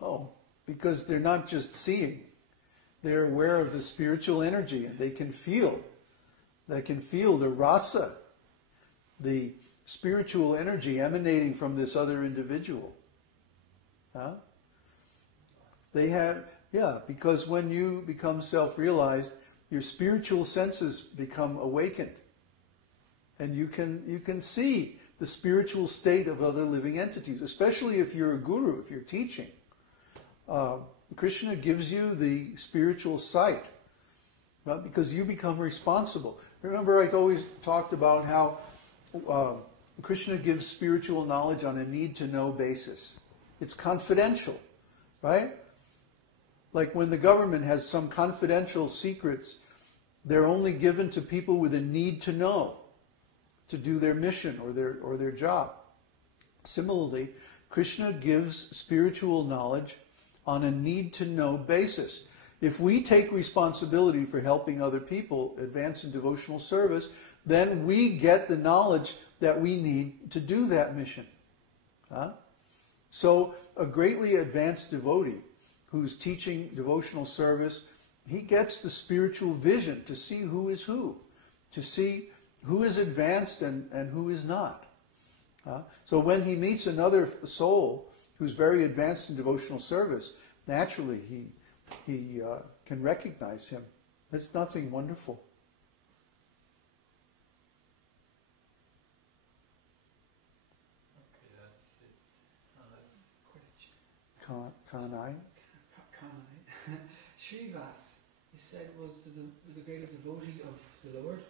Oh, because they're not just seeing. They're aware of the spiritual energy, and they can feel the rasa, the spiritual energy emanating from this other individual. Huh? They have, because when you become self-realized, your spiritual senses become awakened. And you can see the spiritual state of other living entities, especially if you're a guru, if you're teaching. Krishna gives you the spiritual sight, right? Because you become responsible. Remember, I always talked about how Krishna gives spiritual knowledge on a need-to-know basis. It's confidential, right? Like when the government has some confidential secrets, they're only given to people with a need to know, to do their mission or their job. Similarly, Krishna gives spiritual knowledge on a need-to-know basis. If we take responsibility for helping other people advance in devotional service, then we get the knowledge that we need to do that mission. So a greatly advanced devotee who's teaching devotional service, he gets the spiritual vision to see who is who, to see who is advanced and who is not. So when he meets another soul who's very advanced in devotional service, naturally he can recognize him. It's nothing wonderful. Okay, that's it. That's question. Kanai? Śrīvāsādi, he said, was the greatest devotee of the Lord,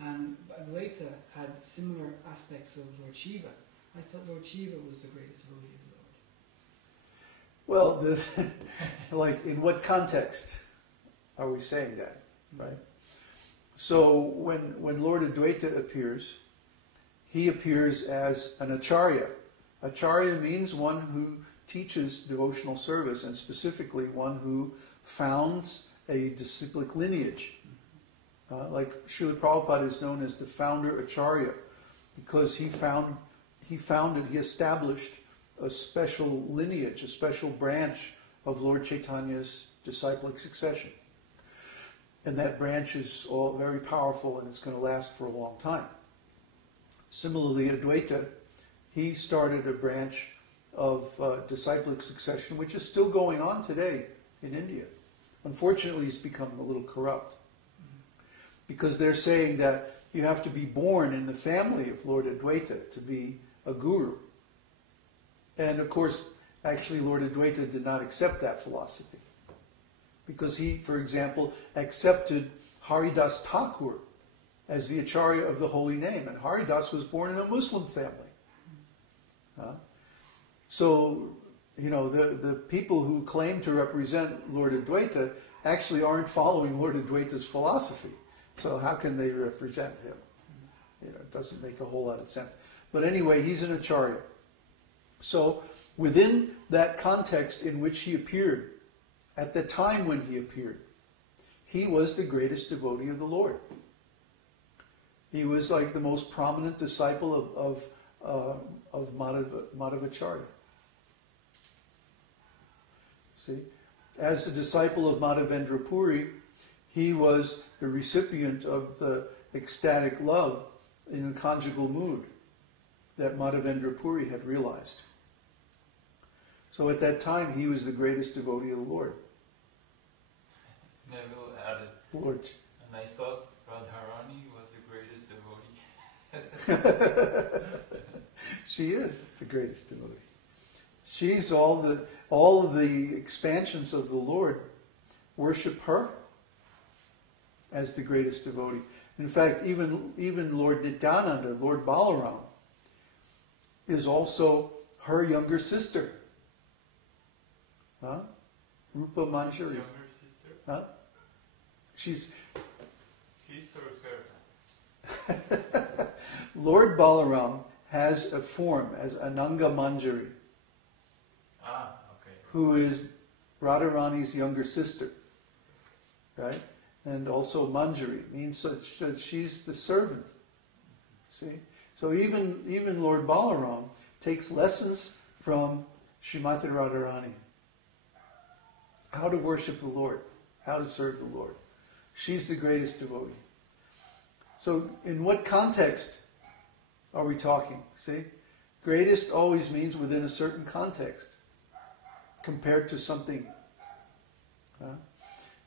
and Advaita had similar aspects of Lord Shiva. I thought Lord Shiva was the greatest devotee of the Lord. Well, like in what context are we saying that, right? So when Lord Advaita appears, he appears as an Ācārya. Ācārya means one who teaches devotional service, and specifically one who founds a disciplic lineage. Like Srila Prabhupada is known as the founder Ācārya, because he established a special lineage, a special branch of Lord Chaitanya's disciplic succession. And that branch is all very powerful, and it's going to last for a long time. Similarly, Advaita, he started a branch of disciplic succession, which is still going on today in India. Unfortunately, it's become a little corrupt, because they're saying that you have to be born in the family of Lord Advaita to be a guru. And of course, actually Lord Advaita did not accept that philosophy, because he, for example, accepted Haridas Thakur as the Ācārya of the holy name, and Haridas was born in a Muslim family. So, you know, the people who claim to represent Lord Advaita actually aren't following Lord Advaita's philosophy. So how can they represent him? You know, it doesn't make a whole lot of sense. But anyway, he's an Ācārya. So within that context in which he appeared, at the time when he appeared, he was the greatest devotee of the Lord. He was like the most prominent disciple of Madhavacharya. See, as the disciple of Madhavendra Puri, he was the recipient of the ecstatic love in a conjugal mood that Madhavendra Puri had realized. So at that time, he was the greatest devotee of the Lord. Neville added, Lord. And I thought Radharani was the greatest devotee. She is the greatest devotee. She's all of the expansions of the Lord worship her as the greatest devotee. In fact, even Lord Nityananda, Lord Balaram, is also her younger sister. Rupa Manjari. His younger sister? She's or her? Lord Balaram has a form as Ananga Manjari. Okay. Who is Radharani's younger sister, right? And also Manjari means that she's the servant. See, so even Lord Balaram takes lessons from Srimati Radharani. how to worship the Lord, how to serve the Lord. She's the greatest devotee. So in what context are we talking? See? Greatest always means within a certain context, compared to something.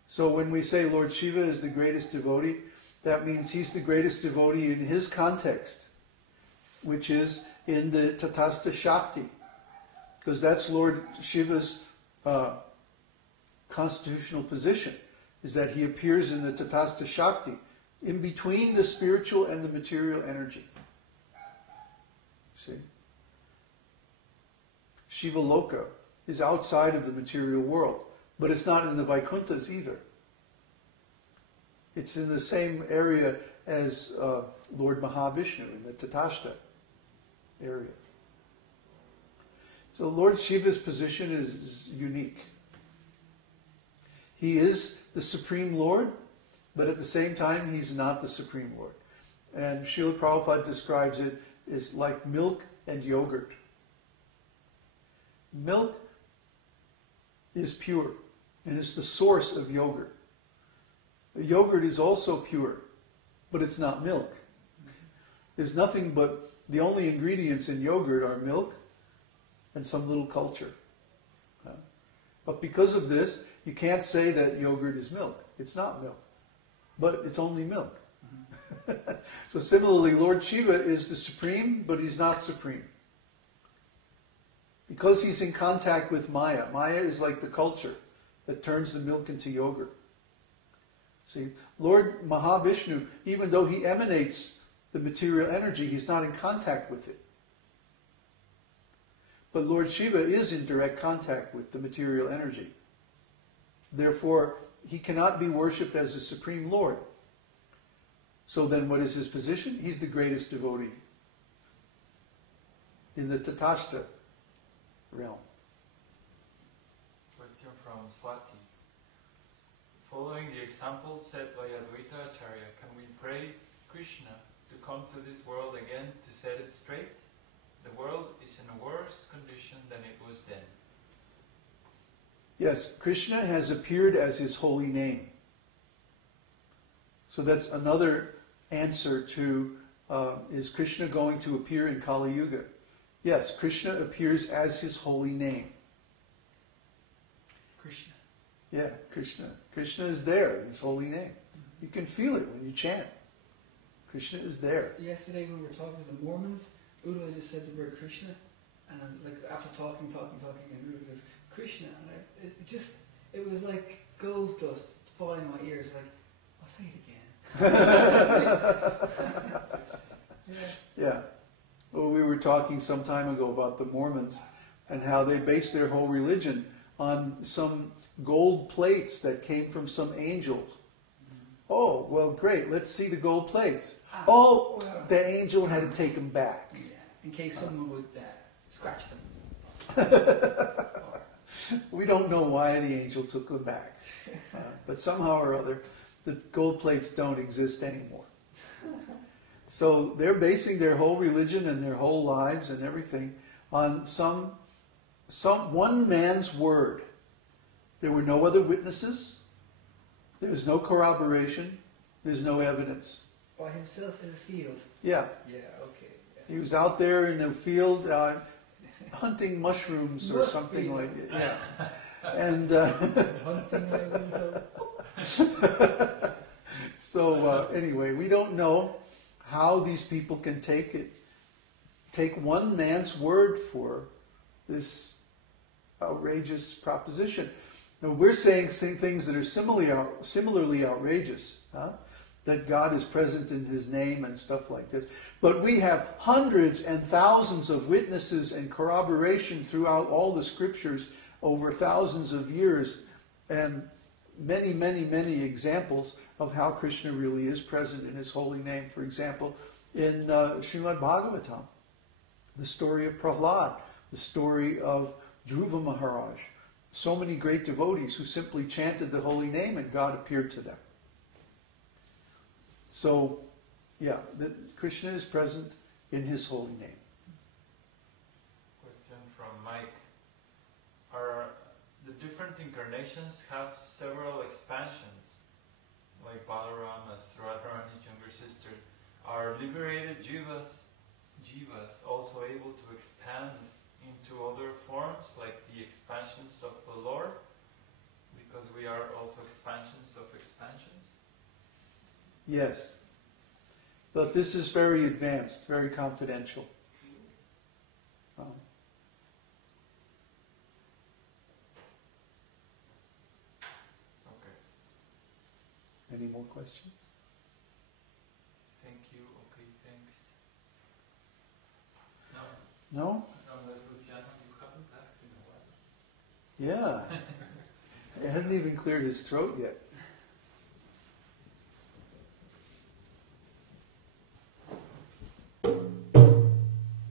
So when we say Lord Shiva is the greatest devotee, that means he's the greatest devotee in his context, which is in the Tatastha Shakti. Because that's Lord Shiva's constitutional position, is that he appears in the Tatastha Shakti, in between the spiritual and the material energy. See? Shiva Loka is outside of the material world, but it's not in the Vaikunthas either. It's in the same area as Lord Mahavishnu, in the Tatastha area. So Lord Shiva's position is unique. He is the Supreme Lord, but at the same time he's not the Supreme Lord. And Srila Prabhupada describes it as like milk and yogurt. Milk is pure, and it's the source of yogurt. Yogurt is also pure, but it's not milk. There's nothing but, the only ingredients in yogurt are milk and some little culture. But because of this, you can't say that yogurt is milk. It's not milk, but it's only milk. So similarly, Lord Shiva is the supreme, but he's not supreme. Because he's in contact with Maya. Maya is like the culture that turns the milk into yogurt. See, Lord Mahavishnu, even though he emanates the material energy, he's not in contact with it. But Lord Shiva is in direct contact with the material energy. Therefore, he cannot be worshipped as a Supreme Lord. So then what is his position? He's the greatest devotee in the Tatastha realm. Question from Swati. Following the example set by Advaita Ācārya, can we pray Krishna to come to this world again to set it straight? The world is in a worse condition than it was then. Yes, Krishna has appeared as his holy name. So that's another answer to, is Krishna going to appear in Kali Yuga? Yes, Krishna appears as his holy name. Krishna. Yeah, Krishna. Krishna is there in his holy name. You can feel it when you chant. Krishna is there. Yesterday when we were talking to the Mormons, Uddhava just said the word Krishna, and I'm like, after talking, and Uddhava goes, Krishna, and it was like gold dust falling in my ears, like, I'll say it again. Yeah. Well, we were talking some time ago about the Mormons and how they base their whole religion on some gold plates that came from some angels. Oh, well, great. Let's see the gold plates. Oh, the angel had to take them back. Yeah, in case someone would scratch them. We don't know why the angel took them back. But somehow or other, the gold plates don't exist anymore. So they're basing their whole religion and their whole lives and everything on some one man's word. There were no other witnesses. There was no corroboration. There's no evidence. By himself in a field. Yeah. Yeah, okay. Yeah. He was out there in the field hunting mushrooms or something like that. Yeah. And hunting, I will go. So anyway, we don't know how these people can take one man's word for this outrageous proposition. Now, we're saying things that are similarly outrageous, that God is present in his name and stuff like this. But we have hundreds and thousands of witnesses and corroboration throughout all the scriptures over thousands of years, and many, many, many examples of how Krishna really is present in his holy name. For example, in Srimad Bhagavatam, the story of Prahlad, the story of Dhruva Maharaj. So many great devotees who simply chanted the holy name and God appeared to them. So, yeah, Krishna is present in his holy name. Question from Mike. Are the different incarnations have several expansions. Like Balaram as Radharani's younger sister, are liberated jivas also able to expand into other forms, like the expansions of the Lord, because we are also expansions of expansions? Yes. But this is very advanced, very confidential. Okay. Any more questions? Thank you. Okay, thanks. No? Unless Luciano, you haven't asked in a while. Yeah. It hasn't even cleared his throat yet.